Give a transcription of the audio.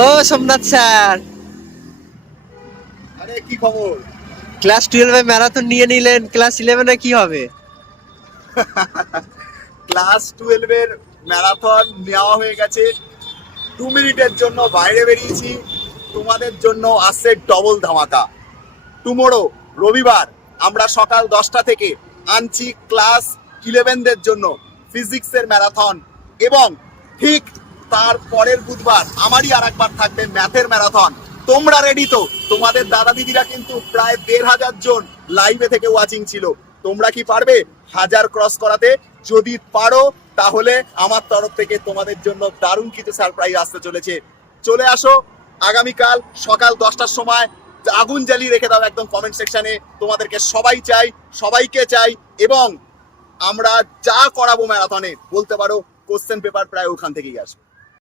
ও Somnath sir, আরে কি খবর? ক্লাস 12 ম্যারাথন নিয়ে নিলেন, ক্লাস 11 কি হবে? ক্লাস 12 ম্যারাথন নেওয়া হয়ে গেছে। 2 মিনিটের জন্য বাইরে বেরিয়েছি, তোমাদের জন্য আসছে ডবল ধামাকা। টুমোরো রবিবার আমরা সকাল 10টা থেকে আনছি ক্লাস 11দের জন্য ফিজিক্সের ম্যারাথন, এবং ঠিক তার পরের বুধবার আমারই আর একবার থাকবে ম্যাথের ম্যারাথন। তোমরা রেডি তো? তোমাদের দাদা দিদিরা কিন্তু প্রায় 1,500 জন লাইভে থেকে ওয়াচিং ছিল। তোমরা কি পারবে 1000 ক্রস করাতে? যদি পারো তাহলে আমার তরফ থেকে তোমাদের জন্য দারুণ কিছু সারপ্রাইজ আসতে চলেছে। চলে আসো আগামীকাল সকাল 10টার সময়, আগুন জ্বালিয়ে রেখে দাও একদম কমেন্ট সেকশনে। তোমাদেরকে সবাই চাই, সবাইকে চাই, এবং আমরা যা করাবো ম্যারাথনে বলতে পারো কোশ্চেন পেপার প্রায় ওখান থেকেই আসবে।